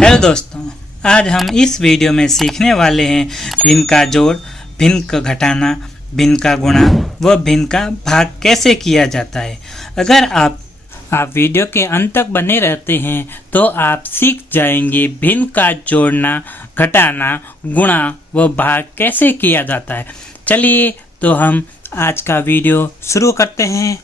Hello दोस्तों, आज हम इस वीडियो में सीखने वाले हैं भिन्न का जोड़, भिन्न का घटाना, भिन्न का गुणा व भिन्न का भाग कैसे किया जाता है। अगर आप वीडियो के अंत तक बने रहते हैं तो आप सीख जाएंगे भिन्न का जोड़ना, घटाना, गुणा व भाग कैसे किया जाता है। चलिए तो हम आज का वीडियो शुरू करते हैं।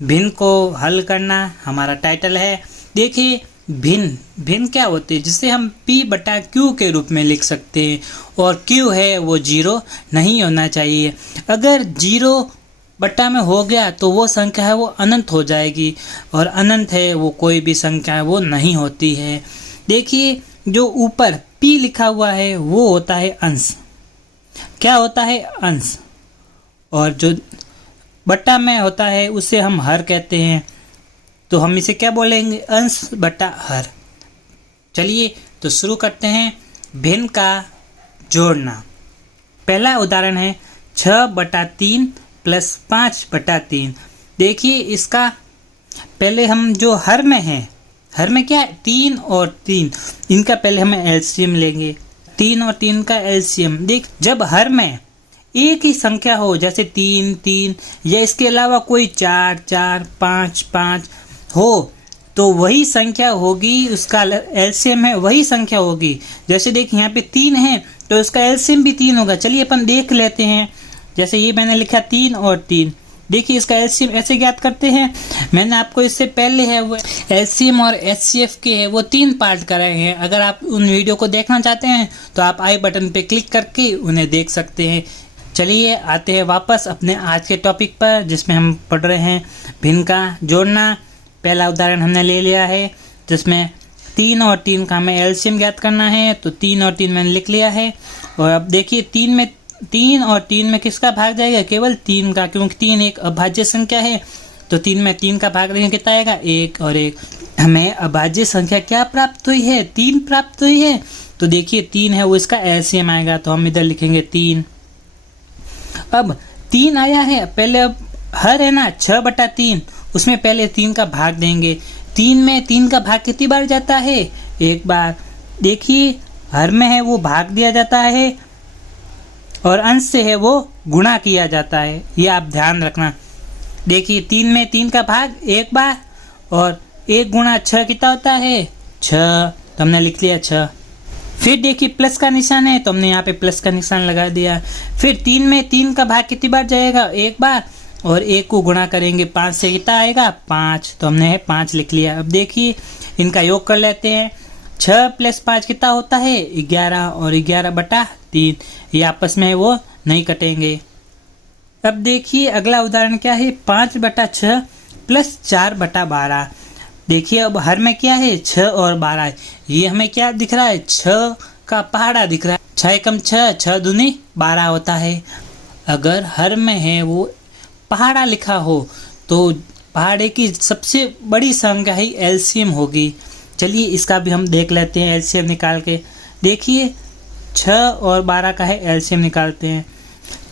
भिन्न को हल करना हमारा टाइटल है। देखिए भिन्न क्या होते हैं, जिसे हम P/Q के रूप में लिख सकते हैं और Q है वो 0 नहीं होना चाहिए। अगर 0 बट्टा में हो गया तो वो संख्या है वो अनंत हो जाएगी और अनंत है वो कोई भी संख्या है वो नहीं होती है। देखिए जो ऊपर P लिखा हुआ है वो होता है अंश। क्या होता है? अंश। और जो बट्टा में होता है उसे हम हर कहते हैं, तो हम इसे क्या बोलेंगे? अंश बटा हर। चलिए तो शुरू करते हैं। भिन्न का जोड़ना। पहला उदाहरण है 6/3 + 5/3। देखिए इसका पहले हम जो हर में है, हर में क्या है? 3 और 3, इनका पहले हम एलसीएम लेंगे। 3 और 3 का एलसीएम। देख जब हर में एक ही संख्या हो, जैसे 3 3 या इसके अलावा कोई 4 4 5 5 हो, तो वही संख्या होगी, उसका एलसीएम है वही संख्या होगी। जैसे देख यहाँ पे 3 है तो इसका एलसीएम भी 3 होगा। चलिए अपन देख लेते हैं। जैसे ये मैंने लिखा 3 और 3। देखिए इसका एलसीएम ऐसे ज्ञात करते हैं। मैंने आपको इससे पहले है वो एलसीएम और एचसीएफ के है वो 3 पार्ट कराए हैं। अगर आप उन वीडियो को देखना चाहते हैं तो आप आई बटन पे क्लिक करके उन्हें देख सकते हैं। चलिए आते हैं वापस अपने आज के टॉपिक पर, जिसमें हम पढ़ रहे हैं भिन्न का जोड़ना। पहला उदाहरण हमने ले लिया है जिसमें 3 और 3 का हमें एलसीएम ज्ञात करना है, तो 3 और 3 मैंने लिख लिया है। और अब देखिए 3 और 3 में किसका भाग जाएगा? केवल 3 का, क्योंकि 3 एक अभाज्य संख्या है। तो 3 में 3 का भाग देंगे, कितना आएगा? 1 और 1। हमें अभाज्य संख्या क्या प्राप्त हुई है? 3 प्राप्त हुई है। तो देखिए 3 है वो इसका एलसीएम आएगा, तो हम इधर लिखेंगे 3। अब 3 आया है, पहले अब हर है ना 6/3, उसमें पहले 3 का भाग देंगे। 3 में 3 का भाग कितनी बार जाता है? एक बार। देखिए हर में है वो भाग दिया जाता है और अंश से है वो गुणा किया जाता है, ये आप ध्यान रखना। देखिए 3 में 3 का भाग एक बार और 1 गुणा 6 कितना होता है? 6। तो हमने लिख लिया 6। फिर देखिए प्लस का निशान है तो हमने यहाँ पे प्लस का निशान लगा दिया। फिर 3 में 3 का भाग कितनी बार जाएगा? एक बार। और 1 को गुणा करेंगे 5 से, कितना आएगा? 5। तो हमने 5 लिख लिया। अब देखिए इनका योग कर लेते हैं। 6 + 5 कितना होता है? 11। और 11/3 ये आपस में वो नहीं कटेंगे। अब देखिए अगला उदाहरण क्या है? 5/6 + 4/12। देखिए अब हर में क्या है? 6 और 12। ये हमें क्या दिख रहा है? 6 का पहाड़ा दिख रहा है। 6 एकम 6, 6 दूनी 12 होता है। अगर हर में है वो पहाड़ा लिखा हो तो पहाड़े की सबसे बड़ी संख्या ही एलसीएम होगी। चलिए इसका भी हम देख लेते हैं एलसीएम निकाल के। देखिए 6 और 12 का है एलसीएम निकालते हैं।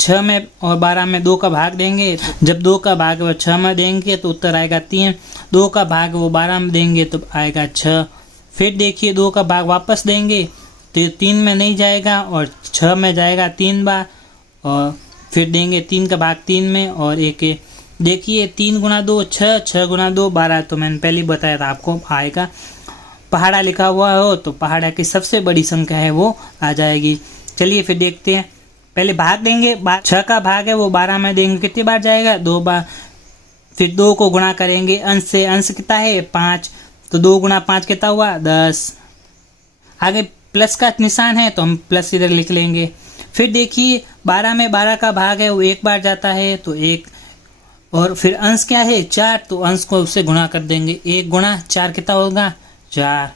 6 में और 12 में 2 का भाग देंगे, जब 2 का भाग वो 6 में देंगे तो उत्तर आएगा 3। 2 का भाग वो 12 में देंगे तो आएगा 6। फिर देखिए 2 का भाग वापस देंगे तो 3 में नहीं जाएगा और 6 में जाएगा 3 बार। और फिर देंगे 3 का भाग 3 में और 1। देखिए 3 × 2 6, 6 × 2 12। तो मैंने पहले बताया था आपको आएगा। पहाड़ा लिखा हुआ हो तो पहाड़ा की सबसे बड़ी संख्या है वो आ जाएगी। चलिए फिर देखते हैं। पहले भाग देंगे, 6 का भाग है वो 12 में देंगे, कितनी बार जाएगा? 2 बार। फिर 2 को गुणा करेंगे अंश से, अंश कितना है? 5। तो 2 × 5 कितना हुआ? 10। आगे प्लस का निशान है तो हम प्लस इधर लिख लेंगे। फिर देखिए 12 में 12 का भाग है वो एक बार जाता है तो 1। और फिर अंश क्या है? 4, तो अंश को उससे गुणा कर देंगे। 1 × 4 कितना होगा? 4।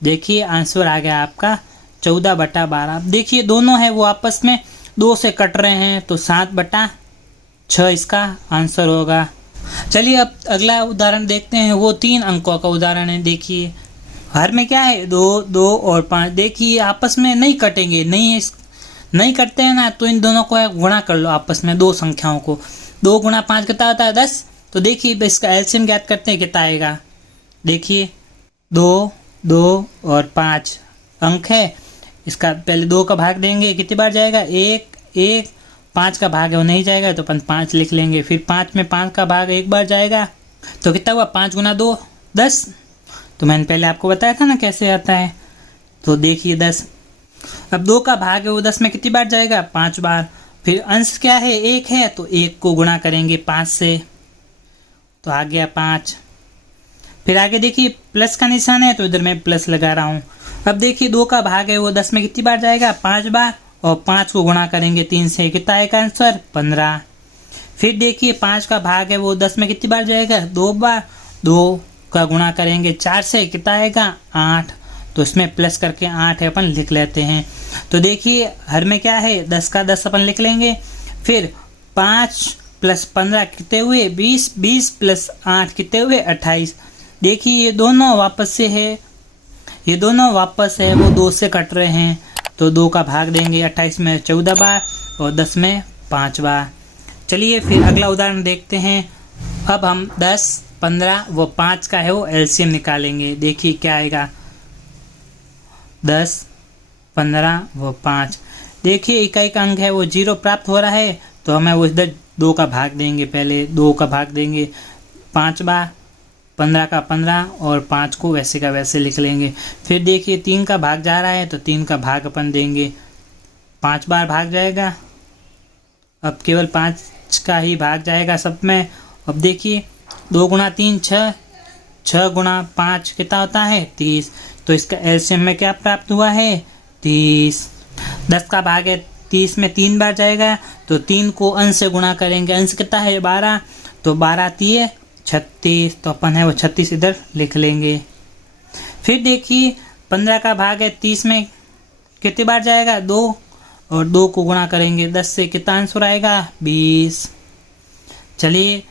देखिए आंसर आ गया आपका 14/12। देखिए दोनों है वो आपस में 2 से कट रहे हैं तो 7/6 इसका आंसर होगा। चलिए अब अगला उदाहरण देखते हैं। वो 3 अंकों का उदाहरण है। देखिए हर में क्या है? 2 2 और 5। देखिए आपस में नहीं कटेंगे, नहीं करते हैं ना, तो इन दोनों को गुणा कर लो आपस में, 2 संख्याओं को। 2 × 5 कितना होता है? 10। तो देखिए इसका एलसीएम ज्ञात करते हैं, कितना आएगा? देखिए 2 2 और 5 अंक है। इसका पहले 2 का भाग देंगे, कितनी बार जाएगा? 1 1। 5 का भाग है वो नहीं जाएगा तो अपन 5 लिख लेंगे। फिर 5 में 5 का भाग एक बार जाएगा तो कितना हुआ? 5 गुना 2 10। तो मैंने पहले आपको बताया था ना कैसे आता है। तो देखिए 10। अब 2 का भाग है वो 10 में कितनी बार जाएगा? 5 बार। फिर अंश क्या है? 1 है तो 1 को गुणा करेंगे 5 से, तो आ गया 5। फिर आगे देखिए प्लस का निशान है तो इधर मैं प्लस लगा रहा हूँ। अब देखिए 2 का भाग है वो 10 में कितनी बार जाएगा? 5 बार। और 5 को गुणा करेंगे 3 से, कितना आएगा आंसर? 15। फिर देखिए 5 का भाग है वो 10 में कितनी बार जाएगा? 2 बार। 2 का गुणा करेंगे 4 से, कितना आएगा? 8। तो इसमें प्लस करके 8 है अपन लिख लेते हैं। तो देखिए हर में क्या है? 10 का 10 अपन लिख लेंगे। फिर 5 प्लस 15 कितने हुए? 20। 20 प्लस 8 कितने हुए? 28। देखिए ये दोनों वापस से है, ये दोनों वापस है वो 2 से कट रहे हैं। तो 2 का भाग देंगे 28 में 14 बार और 10 में 5 बार। चलिए फिर अगला उदाहरण देखते हैं। अब हम 10 15 व 5 का है वो एलसीएम निकालेंगे। देखिए क्या आएगा? 10 15 व 5। देखिए इकाई का अंक है वो 0 प्राप्त हो रहा है तो हमें वो इधर 2 का भाग देंगे। पहले 2 का भाग देंगे 5 बार, 15 का 15 और 5 को वैसे का वैसे लिख लेंगे। फिर देखिए 3 का भाग जा रहा है तो 3 का भाग अपन देंगे, 5 बार भाग जाएगा। अब केवल 5 का ही भाग जाएगा सब में। अब देखिए 2 गुणा 3 6, 6 गुणा 5 कितना होता है? 30। तो इसका एलसीएम में क्या प्राप्त हुआ है? 30। 10 का भाग है 30 में 3 बार जाएगा तो 3 को अंश से गुणा करेंगे। अंश कितना है? 12। तो 12 3 36। तो अपन है वो 36 इधर लिख लेंगे। फिर देखिए 15 का भाग है 30 में कितनी बार जाएगा? 2। और 2 को गुणा करेंगे 10 से, कितना आंसर आएगा? 20। चलिए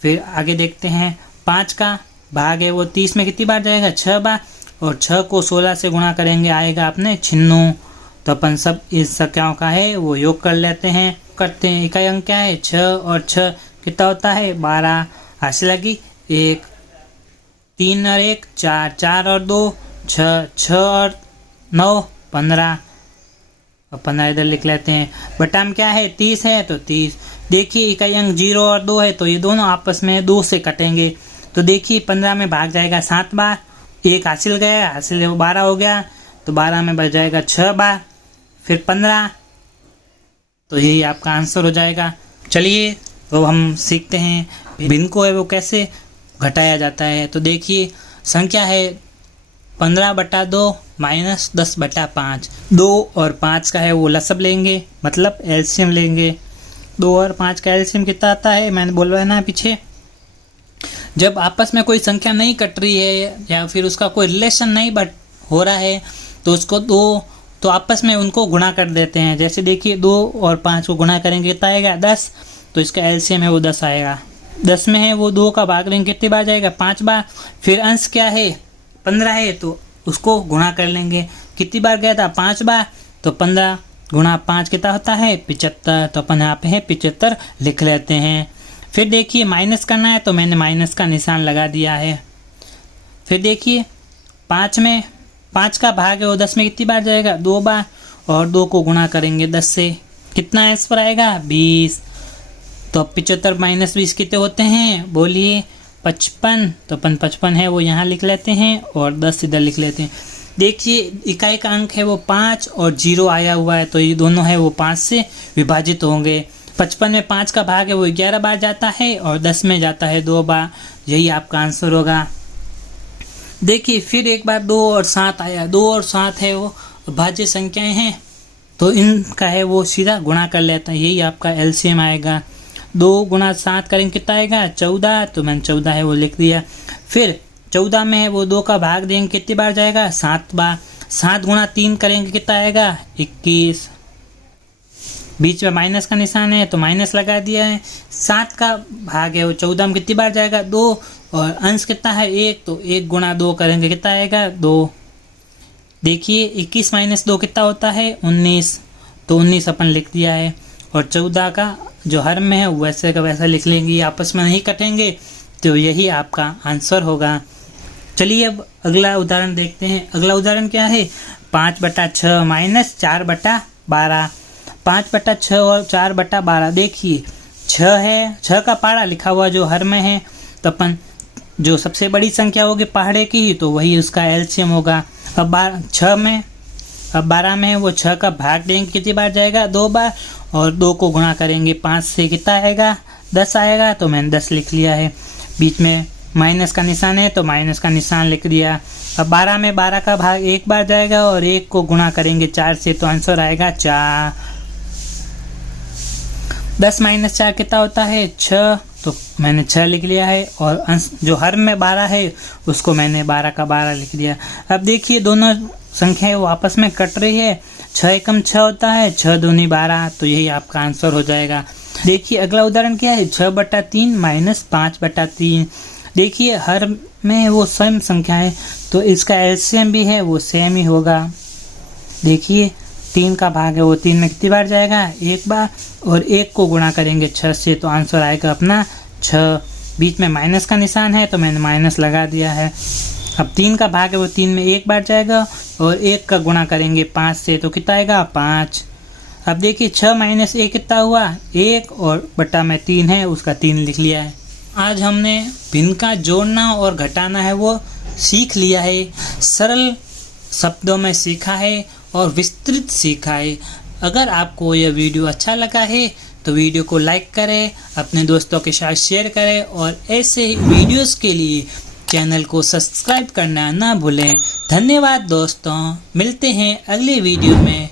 फिर आगे देखते हैं। 5 का भाग है वो 30 में कितनी बार जाएगा? 6 बार। और 6 को 16 से गुणा करेंगे आएगा अपने 96। तो अपन सब इस संख्याओं का है वो योग कर लेते हैं, करते हैं। इकाई अंक क्या है? 6 और 6 कितना होता है? 12। हासिल लगी 1, 3 और 1 4, 4 और 2 6, 6 और 9 15। अब 15 इधर लिख लेते हैं। बटा में क्या है? 30 है तो 30। देखिए इकाई अंक 0 और 2 है तो ये दोनों आपस में 2 से कटेंगे। तो देखिए 15 में भाग जाएगा 7 बार, 1 हासिल गया, हासिल 12 हो गया तो 12 में बच जाएगा 6 बार, फिर 15। तो यही आपका आंसर हो जाएगा। चलिए तो हम सीखते हैं भिन्न को है वो कैसे घटाया जाता है। तो देखिए संख्या है 15/2 माइनस 10/5। 2 और 5 का है वो लसब लेंगे, मतलब एलसीएम लेंगे। 2 और 5 का एलसीएम कितना आता है? मैंने बोलवाया ना पीछे। जब आपस में कोई संख्या नहीं कट रही है या फिर उसका कोई रिलेशन नहीं बट हो रहा है तो उसको 2 तो आपस में उनको गुणा कर देते हैं। जैसे देखिए 2 और 5 को गुणा करेंगे कितना आएगा? 10। तो इसका एलसीएम है वो 10 आएगा। 10 में है वो 2 का भाग लेंगे कितनी बार जाएगा? 5 बार। फिर अंश क्या है? 15 है तो उसको गुणा कर लेंगे, कितनी बार गया था? 5 बार। तो 15 गुणा 5 कितना होता है? 75। तो अपन यहाँ पे है 75 लिख लेते हैं। फिर देखिए माइनस करना है तो मैंने माइनस का निशान लगा दिया है। फिर देखिए 5 में 5 का भाग है वो 10 में कितनी बार जाएगा? 2 बार। और 2 को गुणा करेंगे 10 से, कितना आंसर आएगा? 20। तो 75 माइनस 20 कितने होते हैं? बोलिए 55। तो अपन 55 है वो यहाँ लिख लेते हैं और 10 इधर लिख लेते हैं। देखिए इकाई का अंक है वो 5 और 0 आया हुआ है तो ये दोनों है वो 5 से विभाजित होंगे। 55 में 5 का भाग है वो 11 बार जाता है और 10 में जाता है 2 बार। यही आपका आंसर होगा। देखिए फिर एक बार 2 और 7 आया। 2 और 7 है वो भाज्य संख्याएं हैं तो इनका है वो सीधा गुणा कर लेता है। यही आपका एलसीएम आएगा। 2 गुणा 7 करेंगे कितना आएगा? 14। तो मैंने 14 है वो लिख दिया। फिर 14 में है वो 2 का भाग देंगे कितनी बार जाएगा? 7 बार। 7 गुणा 3 करेंगे कितना आएगा? 21। बीच में माइनस का निशान है तो माइनस लगा दिया है। 7 का भाग है वो 14 में कितनी बार जाएगा? 2। और अंश कितना है? 1। तो 1 गुणा 2 करेंगे कितना आएगा? 2। देखिए 21 माइनस 2 कितना होता है? 19। तो 19 अपन लिख दिया है। और 14 का जो हर में है वैसे का वैसा लिख लेंगे, आपस में नहीं कटेंगे तो यही आपका आंसर होगा। चलिए अब अगला उदाहरण देखते हैं। अगला उदाहरण क्या है, 5/6 माइनस 4/12। 5/6 और 4/12। देखिए 6 है, 6 का पहाड़ा लिखा हुआ जो हर में है, तो अपन जो सबसे बड़ी संख्या होगी पहाड़े की तो वही उसका एलसीएम होगा। अब 12 में है, वो 6 का भाग देंगे कितनी बार जाएगा, 2 बार, और 2 को गुणा करेंगे 5 से कितना आएगा, 10 आएगा। तो मैंने 10 लिख लिया है। बीच में माइनस का निशान है तो माइनस का निशान लिख दिया। अब 12 में 12 का भाग 1 बार जाएगा और 1 को गुणा करेंगे 4 से, तो आंसर आएगा 4। 10 - 4 कितना होता है, 6, तो मैंने 6 लिख लिया है। और अंश जो हर में 12 है उसको मैंने 12 का 12 लिख दिया। अब देखिए दोनों संख्याएं वो आपस में कट रही है, 6 एकम 6 होता है, 6 दूनी 12, तो यही आपका आंसर हो जाएगा। देखिए अगला उदाहरण क्या है, 6/3 माइनस 5/3। देखिए हर में वो सेम संख्या है तो इसका एलसीएम भी है वो सेम ही होगा। देखिए 3 का भाग है वो 3 में कितनी बार जाएगा, 1 बार, और 1 को गुणा करेंगे 6 से, तो आंसर आएगा अपना 6। बीच में माइनस का निशान है तो मैंने माइनस लगा दिया है। अब 3 का भाग है वो 3 में 1 बार जाएगा और 1 का गुणा करेंगे 5 से, तो कितना आएगा, 5। अब देखिए 6 - 1 कितना हुआ, 1, और बटा में 3 है उसका 3 लिख लिया है। आज हमने भिन्न का जोड़ना और घटाना है वो सीख लिया है, सरल शब्दों में सीखा है और विस्तृत सीखा है। अगर आपको यह वीडियो अच्छा लगा है तो वीडियो को लाइक करें, अपने दोस्तों के साथ शेयर करें, और ऐसे वीडियोस के लिए चैनल को सब्सक्राइब करना ना भूलें। धन्यवाद दोस्तों, मिलते हैं अगले वीडियो में।